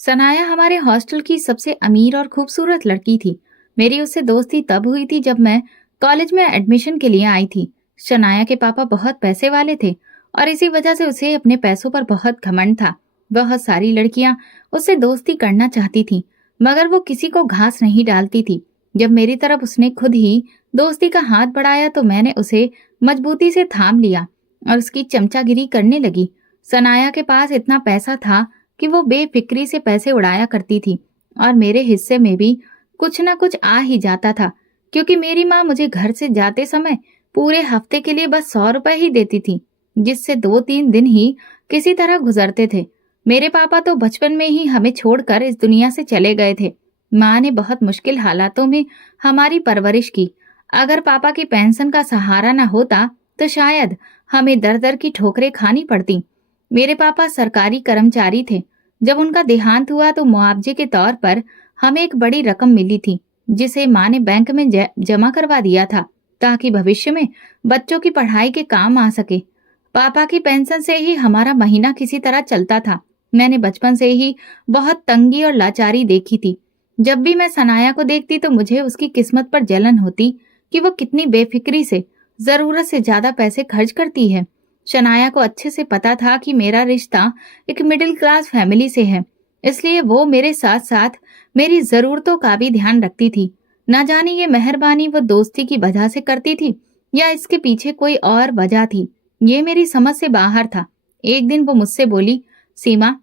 सनाया हमारे हॉस्टल की सबसे अमीर और खूबसूरत लड़की थी। मेरी उससे दोस्ती तब हुई थी जब मैं कॉलेज में एडमिशन के लिए आई थी। शनाया के पापा बहुत पैसे वाले थे और इसी वजह से उसे अपने पैसों पर बहुत घमंड था। बहुत सारी लड़कियां उससे दोस्ती करना चाहती थीं, मगर वो किसी को घास नहीं डालती थी। जब मेरी तरफ उसने खुद ही दोस्ती का हाथ बढ़ाया तो मैंने उसे मजबूती से थाम लिया और उसकी चमचागिरी करने लगी। सनाया के पास इतना पैसा था कि वो बेफिक्री से पैसे उड़ाया करती थी और मेरे हिस्से में भी कुछ ना कुछ आ ही जाता था, क्योंकि मेरी माँ मुझे घर से जाते समय पूरे हफ्ते के लिए बस 100 रुपए ही देती थी, जिससे 2-3 दिन ही किसी तरह गुजरते थे। मेरे पापा तो बचपन में ही हमें छोड़कर इस दुनिया से चले गए थे। माँ ने बहुत मुश्किल हालातों में हमारी परवरिश की। अगर पापा की पेंशन का सहारा न होता तो शायद हमें दर दर की ठोकरें खानी पड़ती। मेरे पापा सरकारी कर्मचारी थे। जब उनका देहांत हुआ तो मुआवजे के तौर पर हमें एक बड़ी रकम मिली थी, जिसे माँ ने बैंक में जमा करवा दिया था, ताकि भविष्य में बच्चों की पढ़ाई के काम आ सके। पापा की पेंशन से ही हमारा महीना किसी तरह चलता था। मैंने बचपन से ही बहुत तंगी और लाचारी देखी थी। जब भी मैं सनाया को देखती तो मुझे उसकी किस्मत पर जलन होती कि वो कितनी बेफिक्री से जरूरत से ज्यादा पैसे खर्च करती है। शनाया को अच्छे से पता था कि मेरा रिश्ता एक मिडिल क्लास फैमिली से है, इसलिए वो मेरे साथ साथ मेरी जरूरतों का भी ध्यान रखती थी। ना जाने ये मेहरबानी वो दोस्ती की वजह से करती थी या इसके पीछे कोई और वजह थी, ये मेरी समझ से बाहर था। एक दिन वो मुझसे बोली, सीमा,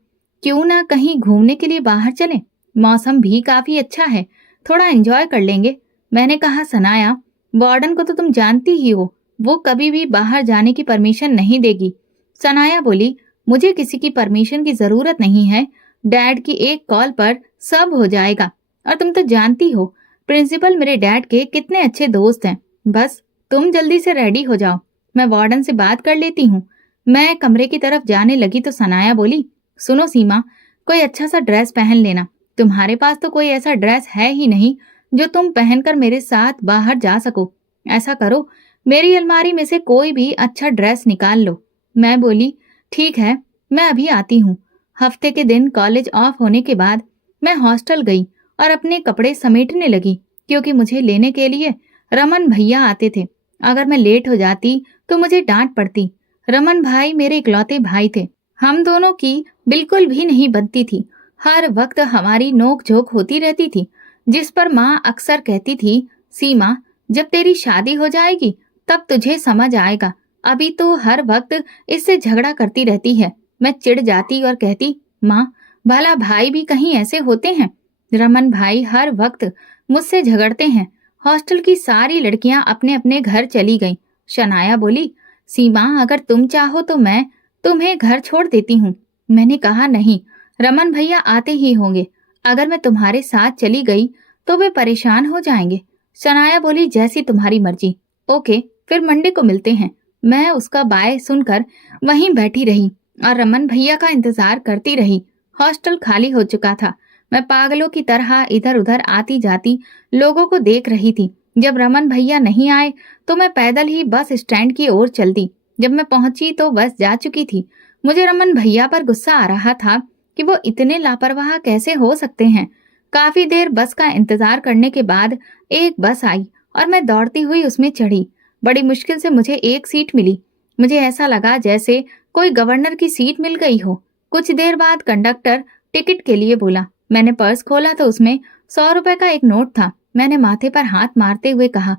क्यों ना कहीं घूमने के लिए बाहर चलें? मौसम भी काफी अच्छा है, थोड़ा एंजॉय कर लेंगे। मैंने कहा, सनाया, वार्डन को तो तुम जानती ही हो, वो कभी भी बाहर जाने की परमिशन नहीं देगी। सनाया बोली, मुझे किसी की परमिशन की जरूरत नहीं है। डैड की एक कॉल पर सब हो जाएगा। और तुम तो जानती हो प्रिंसिपल मेरे डैड के कितने अच्छे दोस्त हैं। बस तुम जल्दी से रेडी हो जाओ, मैं वार्डन से बात कर लेती हूँ। मैं कमरे की तरफ जाने लगी तो सनाया बोली, सुनो सीमा, कोई अच्छा सा ड्रेस पहन लेना। तुम्हारे पास तो कोई ऐसा ड्रेस है ही नहीं जो तुम पहनकर मेरे साथ बाहर जा सको। ऐसा करो, मेरी अलमारी में से कोई भी अच्छा ड्रेस निकाल लो। मैं बोली, ठीक है, मैं अभी आती हूँ। हफ्ते के दिन कॉलेज ऑफ होने के बाद मैं हॉस्टल गई और अपने कपड़े समेटने लगी, क्योंकि मुझे लेने के लिए रमन भैया आते थे। अगर मैं लेट हो जाती तो मुझे डांट पड़ती। रमन भाई मेरे इकलौते भाई थे। हम दोनों की बिल्कुल भी नहीं बनती थी। हर वक्त हमारी नोक झोंक होती रहती थी, जिस पर माँ अक्सर कहती थी, सीमा, जब तेरी शादी हो जाएगी तब तुझे समझ आएगा, अभी तो हर वक्त इससे झगड़ा करती रहती है। मैं चिढ़ जाती और कहती, माँ, भला भाई भी कहीं ऐसे होते हैं? रमन भाई हर वक्त मुझसे झगड़ते हैं। हॉस्टल की सारी लड़कियां अपने अपने घर चली गईं। शनाया बोली, सीमा, अगर तुम चाहो तो मैं तुम्हें घर छोड़ देती हूँ। मैंने कहा, नहीं, रमन भैया आते ही होंगे। अगर मैं तुम्हारे साथ चली गई तो वे परेशान हो जाएंगे। शनाया बोली, जैसी तुम्हारी मर्जी। ओके, फिर मंडे को मिलते हैं। मैं उसका बाय सुनकर वहीं बैठी रही और रमन भैया का इंतजार करती रही। हॉस्टल खाली हो चुका था। मैं पागलों की तरह इधर उधर आती जाती लोगों को देख रही थी। जब रमन भैया नहीं आए तो मैं पैदल ही बस स्टैंड की ओर चल दी। जब मैं पहुंची तो बस जा चुकी थी। मुझे रमन भैया पर गुस्सा आ रहा था कि वो इतने लापरवाह कैसे हो सकते हैं। काफी देर बस का इंतजार करने के बाद एक बस आई और मैं दौड़ती हुई उसमें चढ़ी। बड़ी मुश्किल से मुझे एक सीट मिली। मुझे ऐसा लगा जैसे कोई गवर्नर की सीट मिल गई हो। कुछ देर बाद कंडक्टर टिकट के लिए बोला। मैंने पर्स खोला तो उसमें 100 रुपए का एक नोट था। मैंने माथे पर हाथ मारते हुए कहा,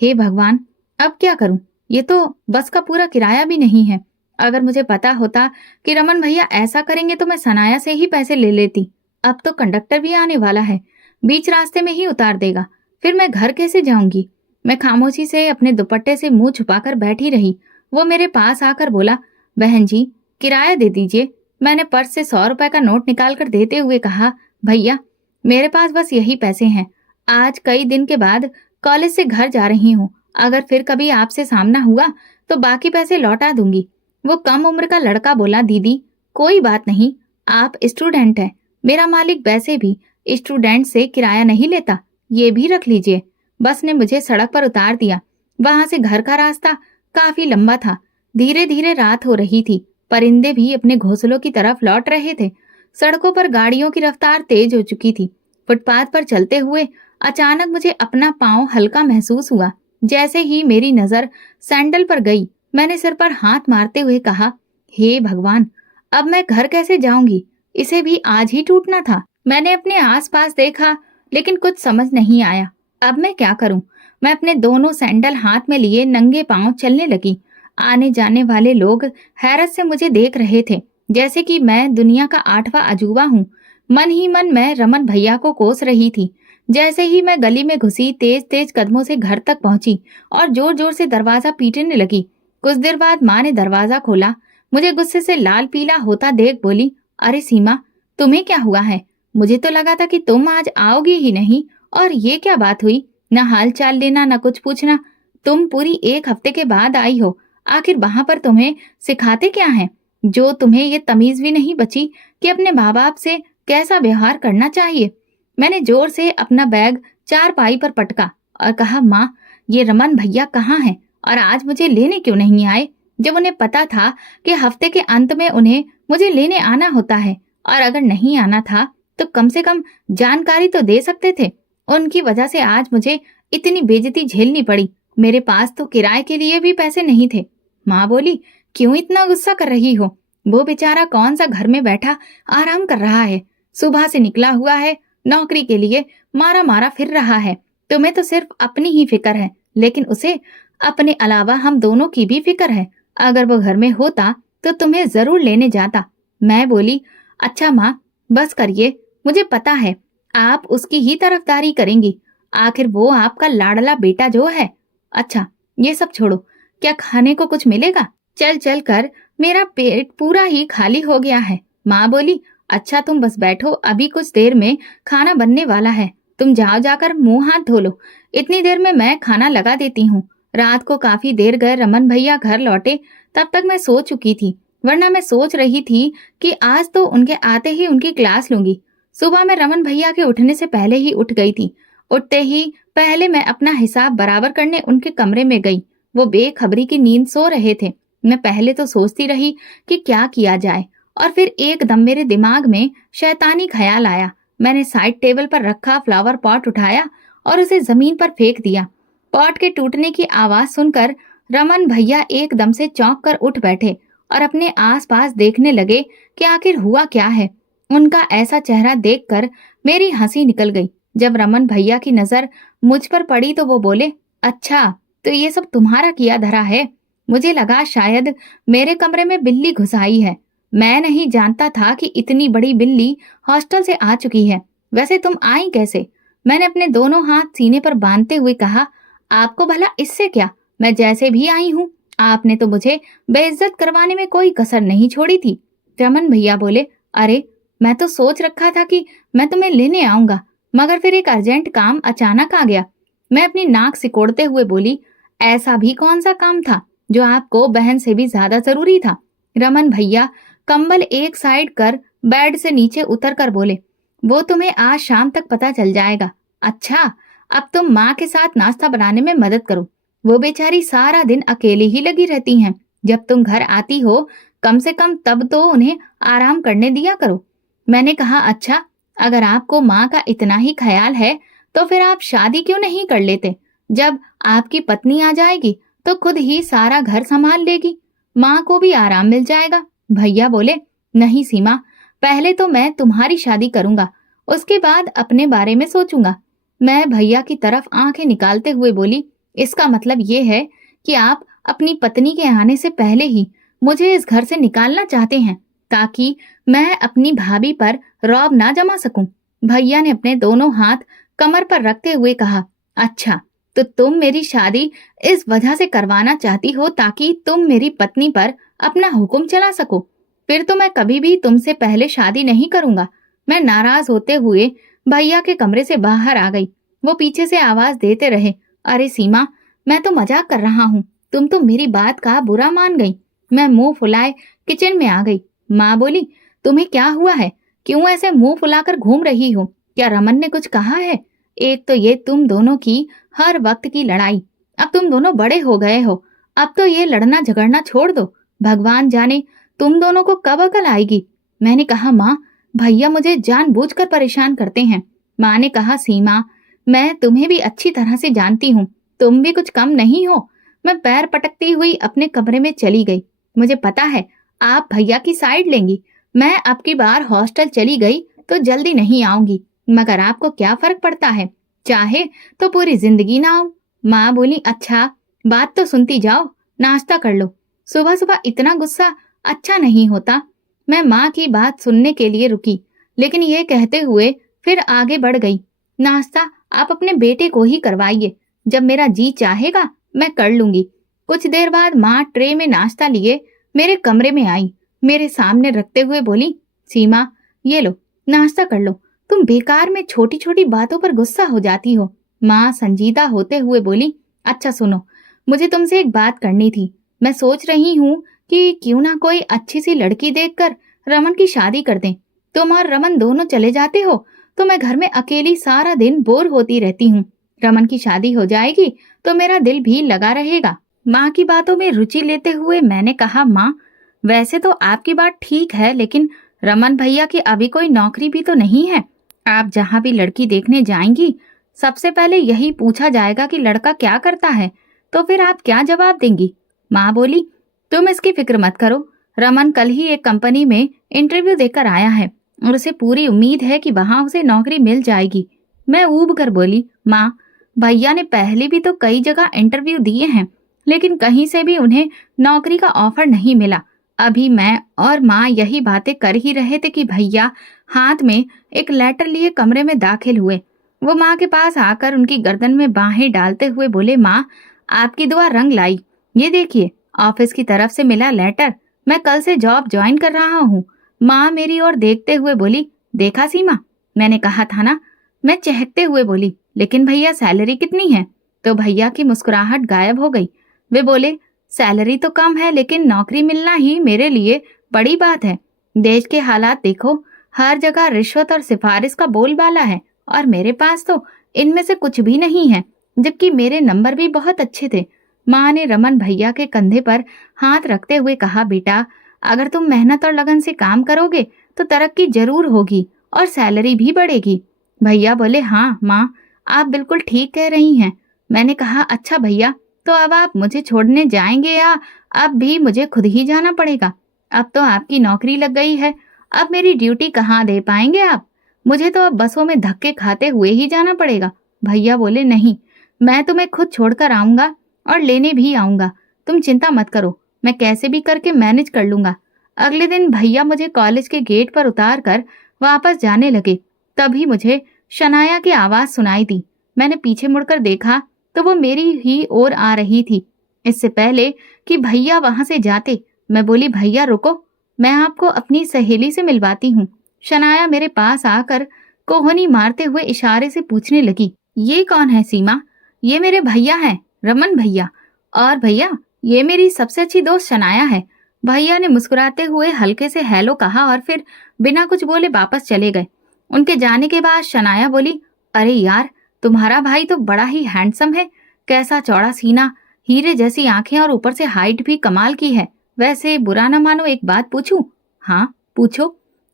हे भगवान, अब क्या करूं? ये तो बस का पूरा किराया भी नहीं है। अगर मुझे पता होता कि रमन भैया ऐसा करेंगे तो मैं सनाया से ही पैसे ले लेती। अब तो कंडक्टर भी आने वाला है, बीच रास्ते में ही उतार देगा। फिर मैं घर कैसे जाऊंगी? मैं खामोशी से अपने दुपट्टे से मुंह छुपाकर बैठी रही। वो मेरे पास आकर बोला, बहन जी, किराया दे दीजिए। मैंने पर्स से 100 रुपए का नोट निकालकर देते हुए कहा, भैया, मेरे पास बस यही पैसे हैं। आज कई दिन के बाद कॉलेज से घर जा रही हूँ। अगर फिर कभी आपसे सामना हुआ तो बाकी पैसे लौटा दूंगी। वो कम उम्र का लड़का बोला, दीदी, कोई बात नहीं, आप स्टूडेंट हैं। मेरा मालिक वैसे भी स्टूडेंट से किराया नहीं लेता, ये भी रख लीजिए। बस ने मुझे सड़क पर उतार दिया। वहां से घर का रास्ता काफी लंबा था। धीरे धीरे रात हो रही थी। परिंदे भी अपने घोंसलों की तरफ लौट रहे थे। सड़कों पर गाड़ियों की रफ्तार तेज हो चुकी थी। फुटपाथ पर चलते हुए अचानक मुझे अपना पांव हल्का महसूस हुआ। जैसे ही मेरी नजर सैंडल पर गई, मैंने सिर पर हाथ मारते हुए कहा, हे भगवान, अब मैं घर कैसे जाऊंगी? इसे भी आज ही टूटना था। मैंने अपने आसपास देखा, लेकिन कुछ समझ नहीं आया। अब मैं क्या करूं? मैं अपने दोनों सैंडल हाथ में लिए नंगे पांव चलने लगी। आने जाने वाले लोग हैरत से मुझे देख रहे थे, जैसे कि मैं दुनिया का 8वां अजूबा हूँ। मन ही मन मैं रमन भैया को कोस रही थी। जैसे ही मैं गली में घुसी, तेज तेज कदमों से घर तक पहुंची और जोर जोर से दरवाजा पीटने लगी। कुछ देर बाद माँ ने दरवाजा खोला। मुझे गुस्से से लाल पीला होता देख बोली, अरे सीमा, तुम्हें क्या हुआ है? मुझे तो लगा था कि तुम आज आओगी ही नहीं। और ये क्या बात हुई? न हाल चाल लेना, न कुछ पूछना। तुम पूरी 1 हफ्ते के बाद आई हो। आखिर वहां पर तुम्हें सिखाते क्या है, जो तुम्हें ये तमीज भी नहीं बची कि अपने माँ बाप से कैसा व्यवहार करना चाहिए? मैंने जोर से अपना बैग चारपाई पर पटका और कहा, माँ, ये रमन भैया कहाँ हैं और आज मुझे लेने क्यों नहीं आए? जब उन्हें पता था कि हफ्ते के अंत में उन्हें मुझे लेने आना होता है, और अगर नहीं आना था तो कम से कम जानकारी तो दे सकते थे। उनकी वजह से आज मुझे इतनी बेइज्जती झेलनी पड़ी। मेरे पास तो किराए के लिए भी पैसे नहीं थे। माँ बोली, क्यों इतना गुस्सा कर रही हो? वो बेचारा कौन सा घर में बैठा आराम कर रहा है, सुबह से निकला हुआ है, नौकरी के लिए मारा मारा फिर रहा है। तुम्हें तो सिर्फ अपनी ही फिक्र है, लेकिन उसे अपने अलावा हम दोनों की भी फिक्र है। अगर वो घर में होता तो तुम्हें जरूर लेने जाता। मैं बोली, अच्छा माँ, बस करिए, मुझे पता है आप उसकी ही तरफदारी करेंगी। आखिर वो आपका लाडला बेटा जो है। अच्छा, ये सब छोड़ो, क्या खाने को कुछ मिलेगा? चल चल कर मेरा पेट पूरा ही खाली हो गया है। माँ बोली, अच्छा तुम बस बैठो, अभी कुछ देर में खाना बनने वाला है। तुम जाओ, जाकर मुंह हाथ धो लो। इतनी देर में मैं खाना लगा देती हूँ। रात को काफी देर गए रमन भैया घर लौटे, तब तक मैं सो चुकी थी। वरना मैं सोच रही थी कि आज तो उनके आते ही उनकी क्लास लूंगी। सुबह मैं रमन भैया के उठने से पहले ही उठ गई थी। उठते ही पहले मैं अपना हिसाब बराबर करने उनके कमरे में गई। वो बेखबरी की नींद सो रहे थे। मैं पहले तो सोचती रही कि क्या किया जाए, और फिर एकदम मेरे दिमाग में शैतानी ख्याल आया। मैंने साइड टेबल पर रखा फ्लावर पॉट उठाया और उसे जमीन पर फेंक दिया। पॉट के टूटने की आवाज सुनकर रमन भैया एकदम से चौंक कर उठ बैठे और अपने आसपास देखने लगे कि आखिर हुआ क्या है। उनका ऐसा चेहरा देखकर मेरी हंसी निकल गई। जब रमन भैया की नजर मुझ पर पड़ी तो वो बोले, अच्छा, तो ये सब तुम्हारा किया धरा है। मुझे लगा शायद मेरे कमरे में बिल्ली घुस आई है। मैं नहीं जानता था कि इतनी बड़ी बिल्ली हॉस्टल से आ चुकी है। वैसे तुम आई कैसे? मैंने अपने दोनों हाथ सीने पर बांधते हुए कहा, आपको भला इससे क्या? मैं जैसे भी आई हूँ। आपने तो मुझे बेइज्जत करवाने में कोई कसर नहीं छोड़ी थी। रमन भैया बोले, अरे, मैं तो सोच रखा था कि मैं तुम्हें लेने आऊंगा, मगर फिर एक अर्जेंट काम अचानक आ गया। मैं अपनी नाक सिकोड़ते हुए बोली, ऐसा भी कौन सा काम था जो आपको बहन से भी ज्यादा जरूरी था? रमन भैया कंबल एक साइड कर बेड से नीचे उतर कर बोले, वो तुम्हें आज शाम तक पता चल जाएगा। अच्छा, अब तुम माँ के साथ नाश्ता बनाने में मदद करो। वो बेचारी सारा दिन अकेली ही लगी रहती हैं। जब तुम घर आती हो, कम से कम तब तो उन्हें आराम करने दिया करो। मैंने कहा, अच्छा, अगर आपको माँ का इतना ही ख्याल है तो फिर आप शादी क्यों नहीं कर लेते? जब आपकी पत्नी आ जाएगी तो खुद ही सारा घर संभाल लेगी, माँ को भी आराम मिल जाएगा। भैया बोले, नहीं सीमा, पहले तो मैं तुम्हारी शादी करूंगा, उसके बाद अपने बारे में सोचूंगा। मैं भैया की तरफ आंखें निकालते हुए बोली, इसका मतलब ये है कि आप अपनी पत्नी के आने से पहले ही मुझे इस घर से निकालना चाहते हैं, ताकि मैं अपनी भाभी पर रौब ना जमा सकूं। भैया ने अपने दोनों हाथ कमर पर रखते हुए कहा, अच्छा, तो तुम मेरी शादी इस वजह से करवाना चाहती हो ताकि तुम मेरी पत्नी पर अपना हुक्म चला सको। फिर तो मैं कभी भी तुमसे पहले शादी नहीं करूंगा। मैं नाराज होते हुए भैया के कमरे से बाहर आ गई। वो पीछे से आवाज देते रहे, अरे सीमा, मैं तो मजाक कर रहा हूँ, तुम तो मेरी बात का बुरा मान गई। मैं मुंह फुलाए किचन में आ गई। माँ बोली, तुम्हें क्या हुआ है? क्यों ऐसे मुंह फुलाकर घूम रही हो? क्या रमन ने कुछ कहा है? एक तो ये तुम दोनों की हर वक्त की लड़ाई। अब तुम दोनों बड़े हो गए हो, अब तो ये लड़ना झगड़ना छोड़ दो। भगवान जाने तुम दोनों को कब अकल आएगी। मैंने कहा, माँ, भैया मुझे जानबूझकर परेशान करते हैं। माँ ने कहा, सीमा, मैं तुम्हें भी अच्छी तरह से जानती हूँ, तुम भी कुछ कम नहीं हो। मैं पैर पटकती हुई अपने कमरे में चली गई। मुझे पता है आप भैया की साइड लेंगी। मैं अब की बार हॉस्टल चली गई तो जल्दी नहीं आऊंगी, मगर आपको क्या फर्क पड़ता है, चाहे तो पूरी जिंदगी ना आऊं। माँ बोली, अच्छा, बात तो सुनती जाओ, नाश्ता कर लो। सुबह सुबह इतना गुस्सा अच्छा नहीं होता। मैं माँ की बात सुनने के लिए रुकी, लेकिन ये कहते हुए फिर आगे बढ़ गई। नाश्ता आप अपने बेटे को ही करवाइए, जब मेरा जी चाहेगा मैं कर लूंगी। कुछ देर बाद माँ ट्रे में नाश्ता लिए मेरे कमरे में आई, मेरे सामने रखते हुए बोली, सीमा, ये लो, नाश्ता कर लो। तुम बेकार में छोटी छोटी बातों पर गुस्सा हो जाती हो। माँ संजीदा होते हुए बोली, अच्छा सुनो, मुझे तुमसे एक बात करनी थी। मैं सोच रही हूँ कि क्यों ना कोई अच्छी सी लड़की देखकर रमन की शादी कर दें। तुम और रमन दोनों चले जाते हो तो मैं घर में अकेली सारा दिन बोर होती रहती हूँ। रमन की शादी हो जाएगी तो मेरा दिल भी लगा रहेगा। माँ की बातों में रुचि लेते हुए मैंने कहा, माँ, वैसे तो आपकी बात ठीक है, लेकिन रमन भैया की अभी कोई नौकरी भी तो नहीं है। आप जहाँ भी लड़की देखने जाएंगी सबसे पहले यही पूछा जाएगा कि लड़का क्या करता है, तो फिर आप क्या जवाब देंगी। माँ बोली, तुम इसकी फिक्र मत करो, रमन कल ही एक कंपनी में इंटरव्यू देकर आया है और उसे पूरी उम्मीद है कि वहां उसे नौकरी मिल जाएगी। मैं ऊब कर बोली, माँ, भैया ने पहले भी तो कई जगह इंटरव्यू दिए हैं, लेकिन कहीं से भी उन्हें नौकरी का ऑफर नहीं मिला। अभी मैं और माँ यही बातें कर ही रहे थे कि भैया हाथ में एक लेटर लिए कमरे में दाखिल हुए। वो माँ के पास आकर उनकी गर्दन में बाहें डालते हुए बोले, माँ, आपकी दुआ रंग लाई। ये देखिए, ऑफिस की तरफ से मिला लेटर। मैं कल से जॉब ज्वाइन कर रहा हूँ। माँ मेरी ओर देखते हुए बोली, देखा सीमा, मैंने कहा था ना। मैं चहकते हुए बोली, लेकिन भैया सैलरी कितनी है? तो भैया की मुस्कुराहट गायब हो गई। वे बोले, सैलरी तो कम है, लेकिन नौकरी मिलना ही मेरे लिए बड़ी बात है। देश के हालात देखो, हर जगह रिश्वत और सिफारिश का बोलबाला है, और मेरे पास तो इनमें से कुछ भी नहीं है, जबकि मेरे नंबर भी बहुत अच्छे थे। माँ ने रमन भैया के कंधे पर हाथ रखते हुए कहा, बेटा, अगर तुम मेहनत और लगन से काम करोगे तो तरक्की जरूर होगी और सैलरी भी बढ़ेगी। भैया बोले, हाँ माँ, आप बिल्कुल ठीक कह रही हैं। मैंने कहा, अच्छा भैया, तो अब आप मुझे छोड़ने जाएंगे या अब भी मुझे खुद ही जाना पड़ेगा? अब तो आपकी नौकरी लग गई है, अब मेरी ड्यूटी कहाँ दे पाएंगे आप? मुझे तो अब बसों में धक्के खाते हुए ही जाना पड़ेगा। भैया बोले, नहीं, मैं तुम्हें खुद छोड़कर आऊंगा और लेने भी आऊंगा। तुम चिंता मत करो, मैं कैसे भी करके मैनेज कर लूंगा। अगले दिन भैया मुझे कॉलेज के गेट पर उतार कर वापस जाने लगे। तभी मुझे शनाया की आवाज सुनाई दी। मैंने पीछे मुड़कर देखा तो वो मेरी ही ओर आ रही थी। इससे पहले कि भैया वहां से जाते, मैं बोली, भैया रुको, मैं आपको अपनी सहेली से मिलवाती हूँ। शनाया मेरे पास आकर कोहनी मारते हुए इशारे से पूछने लगी, ये कौन है सीमा? ये मेरे भैया हैं, रमन भैया। और भैया, ये मेरी सबसे अच्छी दोस्त शनाया है। भैया ने मुस्कुराते हुए हल्के से हेलो कहा और फिर बिना कुछ बोले वापस चले गए। उनके जाने के बाद शनाया बोली, अरे यार, तुम्हारा भाई तो बड़ा ही हैंडसम है। कैसा चौड़ा सीना, हीरे जैसी आंखें और ऊपर से हाइट भी कमाल की है। वैसे बुरा ना मानो, एक बात पूछूं? हाँ पूछो।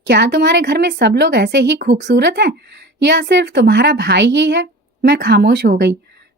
क्या तुम्हारे घर में सब लोग ऐसे ही खूबसूरत हैं या सिर्फ तुम्हारा भाई ही है? मैं खामोश हो गई,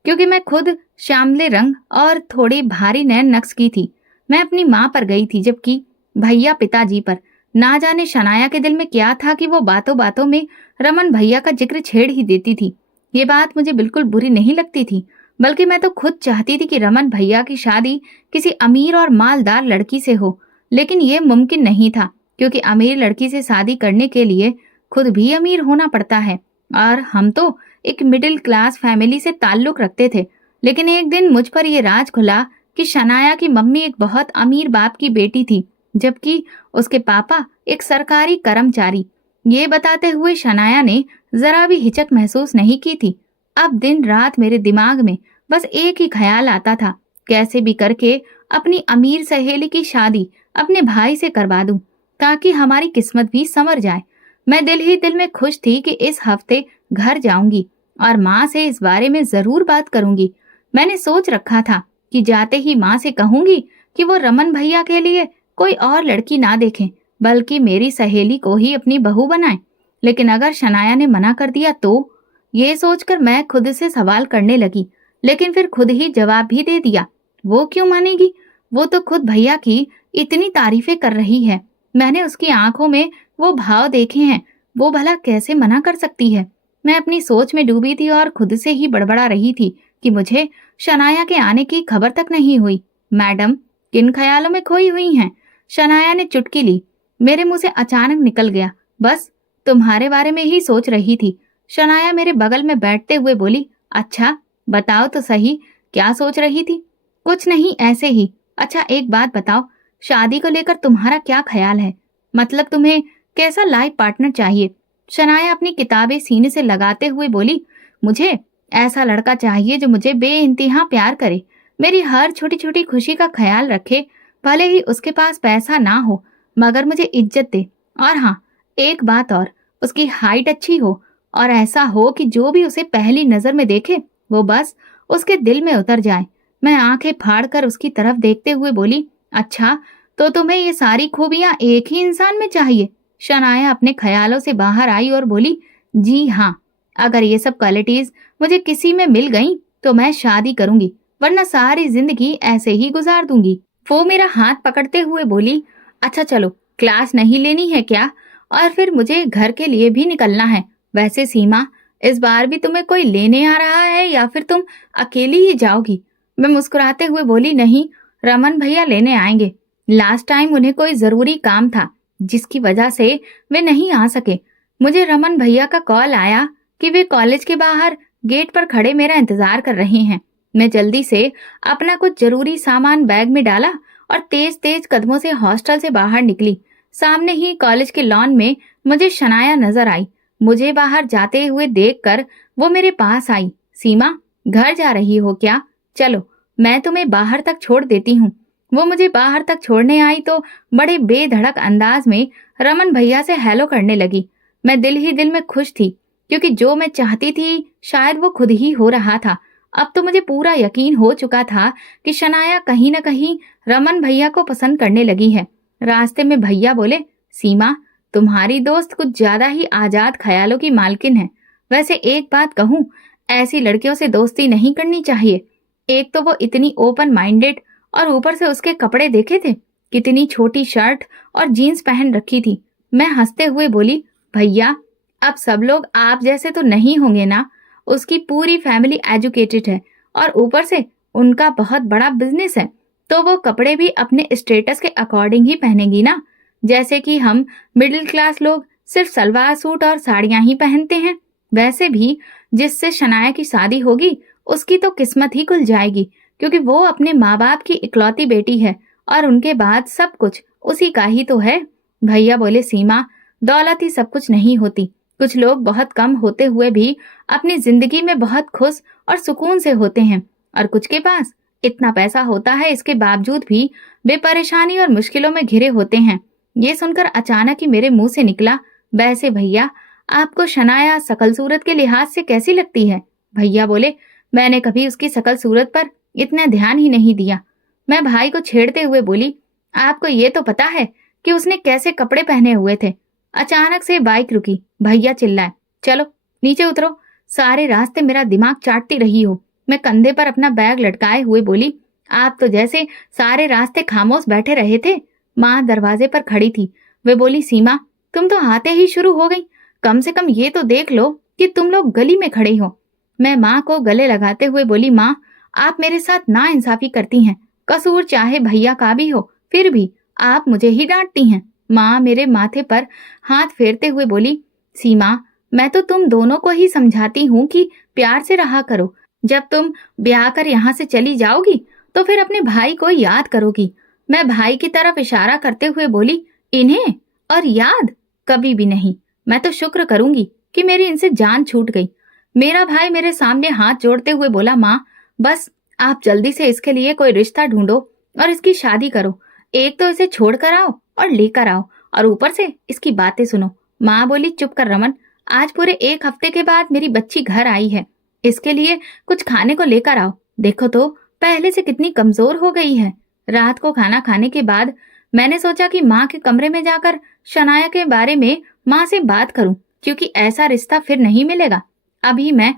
क्योंकि मैं खुद श्यामले रंग और थोड़ी भारी नैन नक्श की थी। मैं अपनी माँ पर गई थी, जबकि भैया पिताजी पर। ना जाने शनाया के दिल में क्या था कि वो बातों बातों में रमन भैया का जिक्र छेड़ ही देती थी। ये बात मुझे बिल्कुल बुरी नहीं लगती थी, बल्कि मैं तो खुद चाहती थी कि रमन भैया की शादी किसी अमीर और मालदार लड़की से हो। लेकिन ये मुमकिन नहीं था, क्योंकि अमीर लड़की से शादी करने के लिए खुद भी अमीर होना पड़ता है, और हम तो एक मिडिल क्लास फैमिली से ताल्लुक रखते थे। लेकिन एक दिन मुझ पर यह राज खुला कि शनाया की मम्मी एक बहुत अमीर बाप की बेटी थी, जबकि उसके पापा एक सरकारी कर्मचारी। ये बताते हुए शनाया ने जरा भी हिचक महसूस नहीं की थी। अब दिन रात मेरे दिमाग में बस एक ही ख्याल आता था, कैसे भी करके अपनी अमीर सहेली की शादी अपने भाई से करवा दूं, ताकि हमारी किस्मत भी संवर जाए। मैं दिल ही दिल में खुश थी कि इस हफ्ते घर जाऊंगी और माँ से इस बारे में जरूर बात करूंगी। मैंने सोच रखा था कि जाते ही माँ से कहूंगी कि वो रमन भैया के लिए कोई और लड़की ना देखें, बल्कि मेरी सहेली को ही अपनी बहू बनाए। लेकिन अगर शनाया ने मना कर दिया तो? ये सोचकर मैं खुद से सवाल करने लगी, लेकिन फिर खुद ही जवाब भी दे दिया। वो क्यों मानेगी? वो तो खुद भैया की इतनी तारीफें कर रही है। मैंने उसकी आंखों में वो भाव देखे हैं, वो भला कैसे मना कर सकती है? मैं अपनी सोच में डूबी थी और खुद से ही बड़बड़ा रही थी कि मुझे शनाया के आने की खबर तक नहीं हुई। मैडम, किन ख्यालों में खोई हुई हैं? शनाया ने चुटकी ली। मेरे मुंह से अचानक निकल गया, बस तुम्हारे बारे में ही सोच रही थी। शनाया मेरे बगल में बैठते हुए बोली, अच्छा बताओ तो सही, क्या सोच रही थी? कुछ नहीं, ऐसे ही। अच्छा एक बात बताओ, शादी को लेकर तुम्हारा क्या ख्याल है? मतलब तुम्हें कैसा लाइफ पार्टनर चाहिए? शनाया अपनी किताबें सीने से लगाते हुए बोली, मुझे ऐसा लड़का चाहिए जो मुझे बेइंतहा प्यार करे, मेरी हर छोटी छोटी खुशी का ख्याल रखे, भले ही उसके पास पैसा ना हो मगर मुझे इज्जत दे। और हाँ, एक बात और, उसकी हाइट अच्छी हो और ऐसा हो कि जो भी उसे पहली नजर में देखे वो बस उसके दिल में उतर जाए। मैं आंखें फाड़कर उसकी तरफ देखते हुए बोली, अच्छा तो तुम्हें ये सारी खूबियां एक ही इंसान में चाहिए? शनाया अपने ख्यालों से बाहर आई और बोली, जी हाँ, अगर ये सब क्वालिटीज मुझे किसी में मिल गई तो मैं शादी करूंगी, वरना सारी जिंदगी ऐसे ही गुजार दूंगी। वो मेरा हाथ पकड़ते हुए बोली, अच्छा चलो, क्लास नहीं लेनी है क्या? और फिर मुझे घर के लिए भी निकलना है। वैसे सीमा, इस बार भी तुम्हें कोई लेने आ रहा है या फिर तुम अकेली ही जाओगी? मैं मुस्कुराते हुए बोली, नहीं, रमन भैया लेने आएंगे। लास्ट टाइम उन्हें कोई जरूरी काम था जिसकी वजह से वे नहीं आ सके। मुझे रमन भैया का कॉल आया कि वे कॉलेज के बाहर गेट पर खड़े मेरा इंतजार कर रहे हैं। मैं जल्दी से अपना कुछ जरूरी सामान बैग में डाला और तेज तेज कदमों से हॉस्टल से बाहर निकली। सामने ही कॉलेज के लॉन में मुझे शनाया नजर आई। मुझे बाहर जाते हुए देखकर वो मेरे पास आई। सीमा, घर जा रही हो क्या? चलो, मैं तुम्हें बाहर तक छोड़ देती हूँ। वो मुझे बाहर तक छोड़ने आई तो बड़े बेधड़क अंदाज में रमन भैया से हेलो करने लगी। मैं दिल ही दिल में खुश थी, क्योंकि जो मैं चाहती थी शायद वो खुद ही हो रहा था। अब तो मुझे पूरा यकीन हो चुका था कि शनाया कहीं न कहीं रमन भैया को पसंद करने लगी है। रास्ते में भैया बोले, सीमा, तुम्हारी दोस्त कुछ ज्यादा ही आजाद ख्यालों की मालकिन है। वैसे एक बात कहूँ, ऐसी लड़कियों से दोस्ती नहीं करनी चाहिए। एक तो वो इतनी ओपन माइंडेड, और ऊपर से उसके कपड़े देखे थे, कितनी छोटी शर्ट और जीन्स पहन रखी थी। मैं हंसते हुए बोली, भैया, अब सब लोग आप जैसे तो नहीं होंगे ना। उसकी पूरी फैमिली एजुकेटेड है और ऊपर से उनका बहुत बड़ा बिजनेस है, तो वो कपड़े भी अपने स्टेटस के अकॉर्डिंग ही पहनेगी ना। जैसे कि हम मिडिल क्लास लोग सिर्फ सलवार सूट और साड़ियां ही पहनते हैं। वैसे भी जिससे शनाया की शादी होगी उसकी तो किस्मत ही खुल जाएगी, क्योंकि वो अपने माँ बाप की इकलौती बेटी है और उनके बाद सब कुछ उसी का ही तो है। भैया बोले, सीमा, दौलत ही सब कुछ नहीं होती। कुछ लोग बहुत कम होते हुए भी अपनी जिंदगी में बहुत खुश और सुकून से होते हैं, और कुछ के पास इतना पैसा होता है, इसके बावजूद भी वे परेशानी और मुश्किलों में घिरे होते हैं। ये सुनकर अचानक ही मेरे मुंह से निकला, वैसे भैया, आपको शनाया शकल सूरत के लिहाज से कैसी लगती है? भैया बोले, मैंने कभी उसकी शकल सूरत पर इतना ध्यान ही नहीं दिया। मैं भाई को छेड़ते हुए बोली, आपको ये तो पता है कि उसने कैसे कपड़े पहने हुए थे? अचानक से बाइक रुकी। भैया चिल्लाए, चलो नीचे उतरो। सारे रास्ते मेरा दिमाग चाटती रही हो। मैं कंधे पर अपना बैग लटकाए हुए बोली, आप तो जैसे सारे रास्ते खामोश बैठे रहे थे। माँ दरवाजे पर खड़ी थी। वे बोली, सीमा, तुम तो आते ही शुरू हो गई। कम से कम ये तो देख लो कि तुम लोग गली में खड़े हो। मैं माँ को गले लगाते हुए बोली, माँ, आप मेरे साथ ना इंसाफी करती हैं। कसूर चाहे भैया का भी हो, फिर भी आप मुझे ही डांटती हैं। माँ मेरे माथे पर हाथ फेरते हुए बोली, सीमा, मैं तो तुम दोनों को ही समझाती हूँ कि प्यार से रहा करो। जब तुम ब्याह कर यहाँ से चली जाओगी तो फिर अपने भाई को याद करोगी। मैं भाई की तरफ इशारा करते हुए बोली, इन्हें और याद कभी भी नहीं। मैं तो शुक्र करूंगी कि मेरी इनसे जान छूट गई। मेरा भाई मेरे सामने हाथ जोड़ते हुए बोला, माँ, बस आप जल्दी से इसके लिए कोई रिश्ता ढूंढो और इसकी शादी करो। एक तो इसे छोड़ कर आओ और लेकर आओ, और ऊपर से इसकी बातें सुनो। माँ बोली, चुप कर रमन, आज पूरे 1 हफ्ते के बाद मेरी बच्ची घर आई है। इसके लिए कुछ खाने को लेकर आओ। देखो तो पहले से कितनी कमजोर हो गई है। रात को खाना खाने के बाद मैंने सोचा कि माँ के कमरे में जाकर शनाया के बारे में माँ से बात करूं, क्योंकि ऐसा रिश्ता फिर नहीं मिलेगा। अभी मैं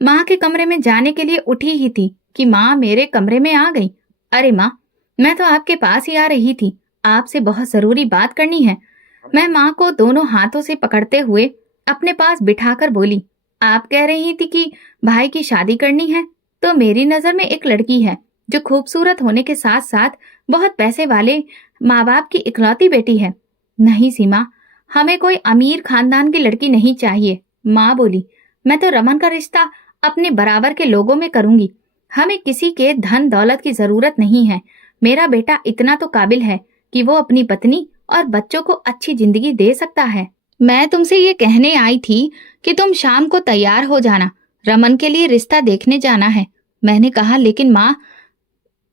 माँ के कमरे में जाने के लिए उठी ही थी कि माँ मेरे कमरे में आ गई। अरे माँ, मैं तो आपके पास ही आ रही थी, आपसे बहुत जरूरी बात करनी है। मैं माँ को दोनों हाथों से पकड़ते हुए अपने पास बिठाकर बोली, आप कह रही थी कि भाई की शादी करनी है, तो मेरी नजर में एक लड़की है जो खूबसूरत होने के साथ साथ बहुत पैसे वाले माँ बाप की इकलौती बेटी है। नहीं सीमा, हमें कोई अमीर खानदान की लड़की नहीं चाहिए। माँ बोली, मैं तो रमन का रिश्ता अपने बराबर के लोगों में करूंगी। हमें किसी के धन दौलत की जरूरत नहीं है। मेरा बेटा इतना तो काबिल है कि वो अपनी पत्नी और बच्चों को अच्छी जिंदगी दे सकता है। मैं तुमसे ये कहने आई थी कि तुम शाम को तैयार हो जाना, रमन के लिए रिश्ता देखने जाना है। मैंने कहा, लेकिन माँ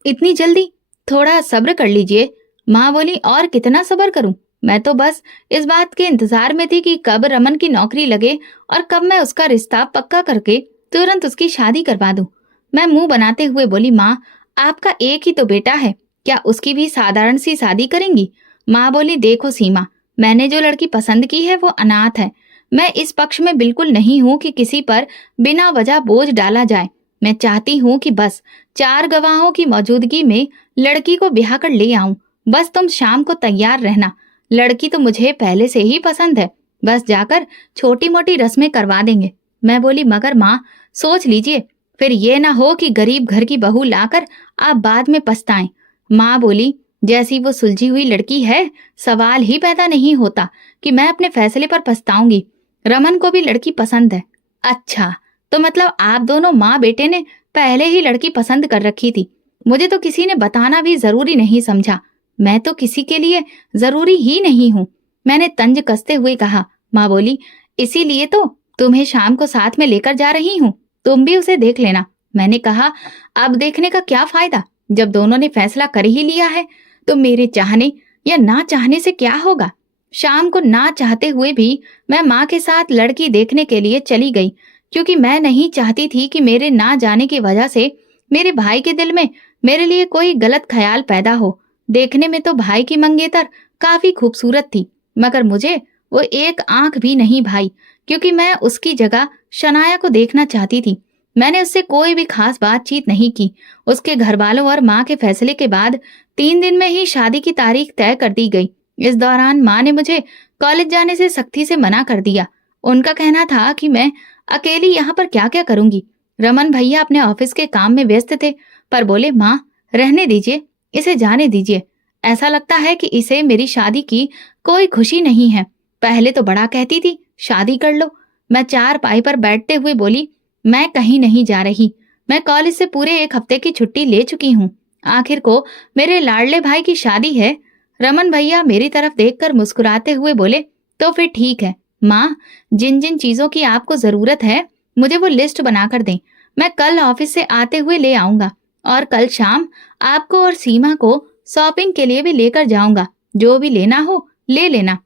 इतनी जल्दी, थोड़ा सब्र कर लीजिए। माँ बोली, और कितना सब्र करूं? मैं तो बस इस बात के इंतजार में थी कि कब रमन की नौकरी लगे और कब मैं उसका रिश्ता पक्का करके तुरंत उसकी शादी करवा दूं। मैं मुंह बनाते हुए बोली, माँ आपका एक ही तो बेटा है, क्या उसकी भी साधारण सी शादी करेंगी? माँ बोली, देखो सीमा, मैंने जो लड़की पसंद की है वो अनाथ है। मैं इस पक्ष में बिल्कुल नहीं हूँ कि किसी पर बिना वजह बोझ डाला जाए। मैं चाहती हूँ कि बस 4 गवाहों की मौजूदगी में लड़की को ब्याह कर ले आऊं। बस तुम शाम को तैयार रहना। लड़की तो मुझे पहले से ही पसंद है, बस जाकर छोटी मोटी रस्में करवा देंगे। मैं बोली, मगर माँ सोच लीजिए, फिर ये ना हो कि गरीब घर की बहू लाकर आप बाद में पछताएं। माँ बोली, जैसी वो सुलझी हुई लड़की है, सवाल ही पैदा नहीं होता कि मैं अपने फैसले पर पछताऊंगी। रमन को भी लड़की पसंद है। अच्छा, तो मतलब आप दोनों माँ बेटे ने पहले ही लड़की पसंद कर रखी थी। मुझे तो किसी ने बताना भी जरूरी नहीं समझा। मैं तो किसी के लिए जरूरी ही नहीं हूँ। मैंने तंज कसते हुए कहा। माँ बोली, इसीलिए तो तुम्हें शाम को साथ में लेकर जा रही हूँ, तुम भी उसे देख लेना। मैंने कहा, अब देखने का क्या फायदा, जब दोनों ने फैसला कर ही लिया है तो मेरे चाहने या ना चाहने से क्या होगा। शाम को ना चाहते हुए भी मैं माँ के साथ लड़की देखने के लिए चली गई, क्योंकि मैं नहीं चाहती थी कि मेरे ना जाने की वजह से मेरे भाई के दिल में मेरे लिए कोई गलत ख्याल पैदा हो। देखने में तो भाई की मंगेतर काफी खूबसूरत थी, मगर मुझे वो एक आंख भी नहीं भाई, क्योंकि मैं उसकी जगह शनाया को देखना चाहती थी। मैंने उससे कोई भी खास बातचीत नहीं की। उसके घर वालों और माँ के फैसले के बाद 3 दिन में ही शादी की तारीख तय कर दी गई। इस दौरान माँ ने मुझे कॉलेज जाने से सख्ती से मना कर दिया। उनका कहना था कि मैं अकेली यहाँ पर क्या क्या करूंगी। रमन भैया अपने ऑफिस के काम में व्यस्त थे, पर बोले, माँ रहने दीजिए, इसे जाने दीजिए। ऐसा लगता है कि इसे मेरी शादी की कोई खुशी नहीं है। पहले तो बड़ा कहती थी शादी कर लो। मैं चारपाई पर बैठते हुए बोली, मैं कहीं नहीं जा रही। मैं कॉलेज से पूरे 1 हफ्ते की छुट्टी ले चुकी हूँ। आखिर को मेरे लाडले भाई की शादी है। रमन भैया मेरी तरफ देखकर मुस्कुराते हुए बोले, तो फिर ठीक है माँ, जिन जिन चीजों की आपको जरूरत है मुझे वो लिस्ट बनाकर दें। मैं कल ऑफिस से आते हुए ले आऊंगा, और कल शाम आपको और सीमा को शॉपिंग के लिए भी लेकर जाऊंगा। जो भी लेना हो ले लेना।